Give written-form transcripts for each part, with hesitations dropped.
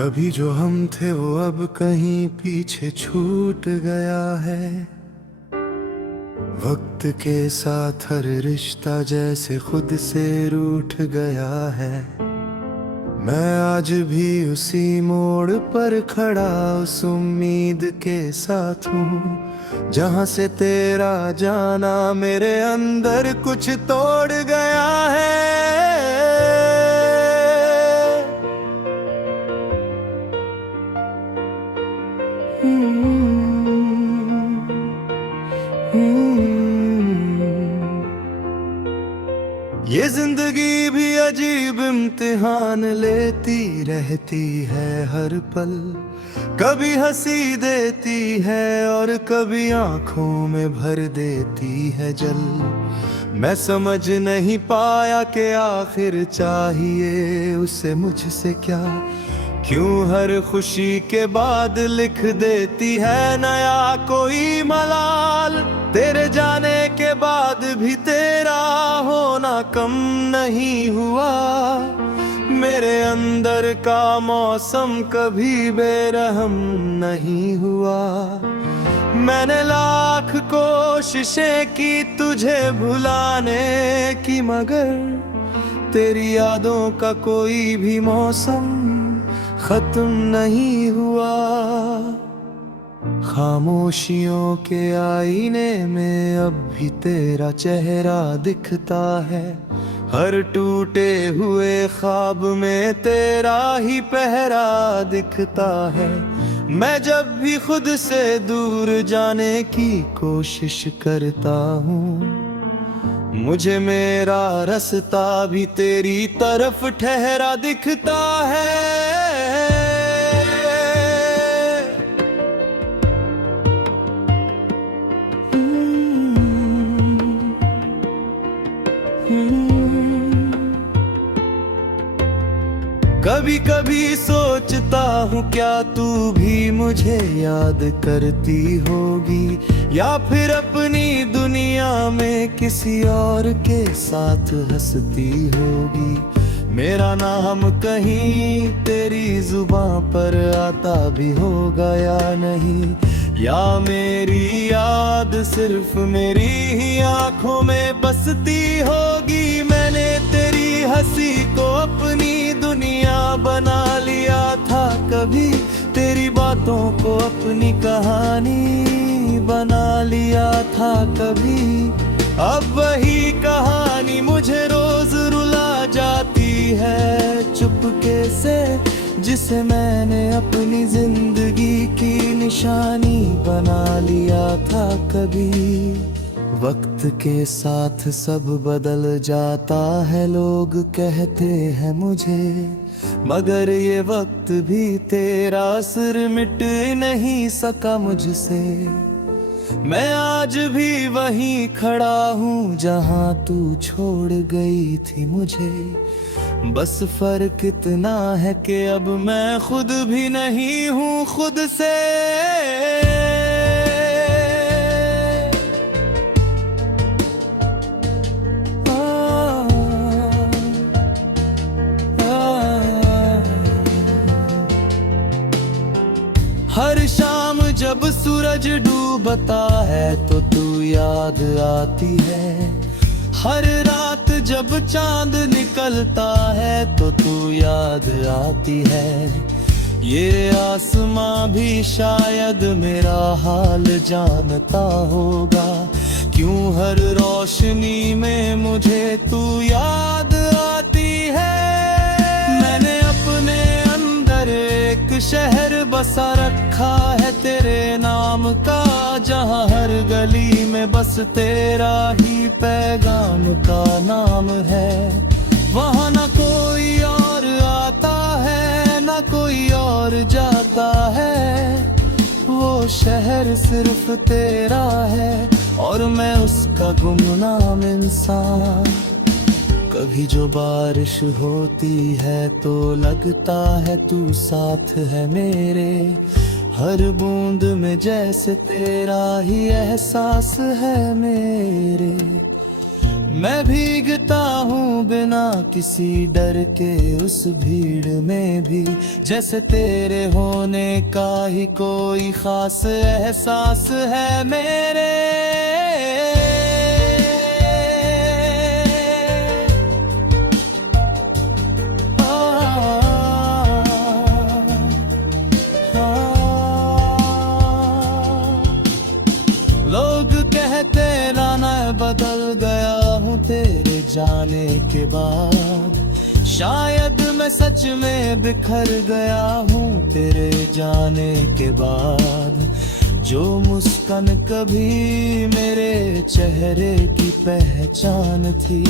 कभी जो हम थे वो अब कहीं पीछे छूट गया है। वक्त के साथ हर रिश्ता जैसे खुद से रूठ गया है। मैं आज भी उसी मोड़ पर खड़ा उस उम्मीद के साथ हूँ, जहाँ से तेरा जाना मेरे अंदर कुछ तोड़ गया है। ये जिंदगी भी अजीब इम्तिहान लेती रहती है हर पल। कभी हंसी देती है और कभी आंखों में भर देती है जल। मैं समझ नहीं पाया कि आखिर चाहिए उसे मुझसे क्या। क्यों हर खुशी के बाद लिख देती है नया कोई मलाल। तेरे जाने के बाद भी तेरा होना कम नहीं हुआ। मेरे अंदर का मौसम कभी बेरहम नहीं हुआ। मैंने लाख कोशिशें की तुझे भुलाने की, मगर तेरी यादों का कोई भी मौसम खत्म नहीं हुआ। खामोशियों के आईने में अब भी तेरा चेहरा दिखता है। हर टूटे हुए ख्वाब में तेरा ही पहरा दिखता है। मैं जब भी खुद से दूर जाने की कोशिश करता हूँ, मुझे मेरा रास्ता भी तेरी तरफ ठहरा दिखता है। कभी कभी सोचता हूँ क्या तू भी मुझे याद करती होगी, या फिर अपनी दुनिया में किसी और के साथ हंसती होगी। मेरा नाम कहीं तेरी जुबां पर आता भी होगा या नहीं, या मेरी याद सिर्फ मेरी ही आंखों में बसती होगी। मैंने तेरी हंसी को अपनी दुनिया बना लिया था कभी, तेरी बातों को अपनी कहानी बना लिया था कभी। अब वही कहानी मुझे रोज रुला जाती है चुपके से, जिसे मैंने अपनी जिंदगी की निशानी बना लिया था कभी। वक्त के साथ सब बदल जाता है लोग कहते हैं मुझे, मगर ये वक्त भी तेरा असर मिट नहीं सका मुझसे। मैं आज भी वहीं खड़ा हूँ जहाँ तू छोड़ गई थी मुझे। बस फर्क इतना है कि अब मैं खुद भी नहीं हूँ खुद से। हर शाम जब सूरज डूबता है तो तू याद आती है। हर रात जब चांद निकलता है तो तू याद आती है। ये आसमां भी शायद मेरा हाल जानता होगा, क्यों हर रोशनी में मुझे तू याद आती है। मैंने अपने अंदर एक शहर बसा रखा है तेरे नाम का, जहाँ हर गली में बस तेरा ही पैगाम का नाम है। वहाँ न कोई और आता है न कोई और जाता है, वो शहर सिर्फ तेरा है और मैं उसका गुमनाम इंसान। कभी जो बारिश होती है तो लगता है तू साथ है मेरे, हर बूंद में जैसे तेरा ही एहसास है मेरे। मैं भीगता हूँ बिना किसी डर के उस भीड़ में भी, जैसे तेरे होने का ही कोई खास एहसास है मेरे। लोग कहते ना मैं बदल गया हूँ तेरे जाने के बाद, शायद मैं सच में बिखर गया हूँ तेरे जाने के बाद। जो मुस्कान कभी मेरे चेहरे की पहचान थी,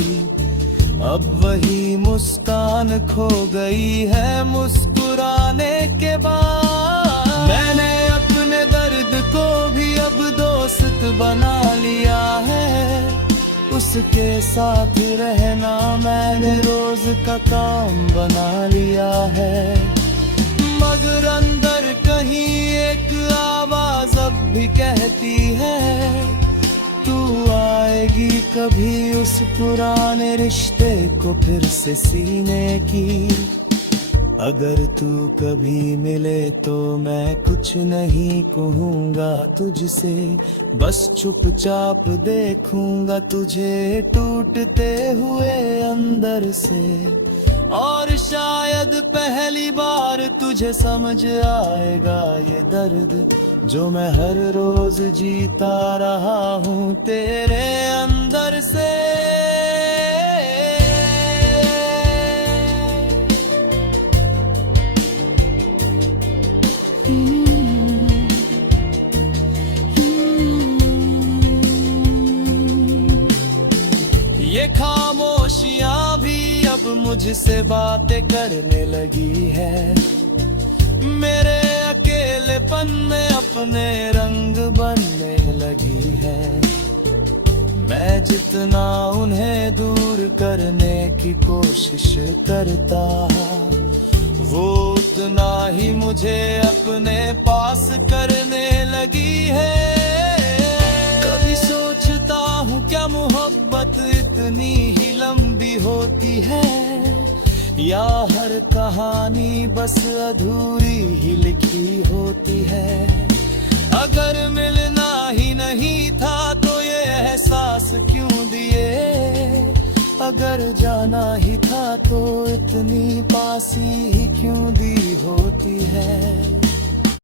अब वही मुस्कान खो गई है मुस्कुराने के बाद। मैंने अपने दर्द को भी अब दोस्त बना लिया है, उसके साथ रहना मैंने रोज का काम बना लिया है। मगर अंदर कहीं एक आवाज अब भी कहती है, तू आएगी कभी उस पुराने रिश्ते को फिर से सीने की। अगर तू कभी मिले तो मैं कुछ नहीं कहूँगा तुझसे, बस चुपचाप देखूंगा तुझे टूटते हुए अंदर से। और शायद पहली बार तुझे समझ आएगा ये दर्द, जो मैं हर रोज जीता रहा हूँ तेरे अंदर से। ये खामोशियां भी अब मुझसे बातें करने लगी है, मेरे अकेलेपन में अपने रंग बनने लगी है। मैं जितना उन्हें दूर करने की कोशिश करता, वो उतना ही मुझे अपने पास करने लगी है। कभी सोचता हूँ क्या मोहब्बत इतनी ही लंबी होती है, या हर कहानी बस अधूरी ही लिखी होती है। अगर मिलना ही नहीं था तो ये एहसास क्यों दिए, अगर जाना ही था तो इतनी पासी ही क्यों दी होती है।